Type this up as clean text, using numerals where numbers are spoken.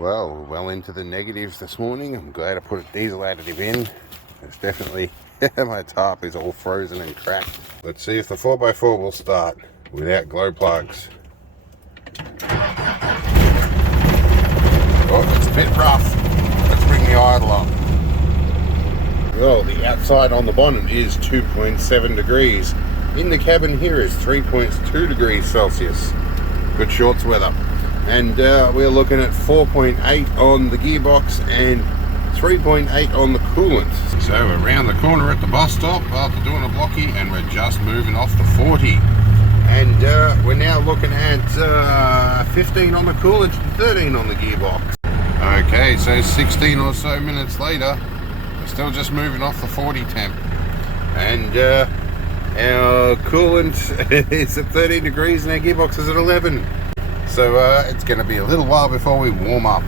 Well into the negatives this morning. I'm glad I put a diesel additive in. It's definitely, my tarp is all frozen and cracked. Let's see if the 4x4 will start without glow plugs. Oh, it's a bit rough. Let's bring the idle on. Well, the outside on the bonnet is 2.7 degrees. In the cabin here is 3.2 degrees Celsius. Good shorts weather. And we're looking at 4.8 on the gearbox and 3.8 on the coolant. So we're around the corner at the bus stop after doing a blocky, and we're just moving off the 40. And we're now looking at 15 on the coolant and 13 on the gearbox. Okay, so 16 or so minutes later, we're still just moving off the 40 temp. And our coolant is at 13 degrees and our gearbox is at 11. So it's going to be a little while before we warm up.